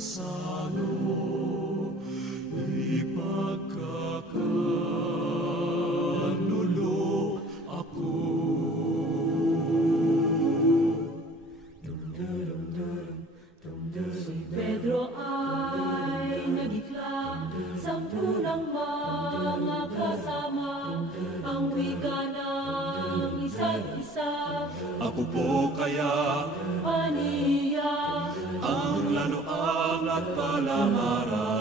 kasalo, ipagkakanulo ako. Si Pedro ay nagikla, 10 ng mga kasama, ang wika ng isa't isa. Ako po kaya Aniya ang lanoang at palamaran.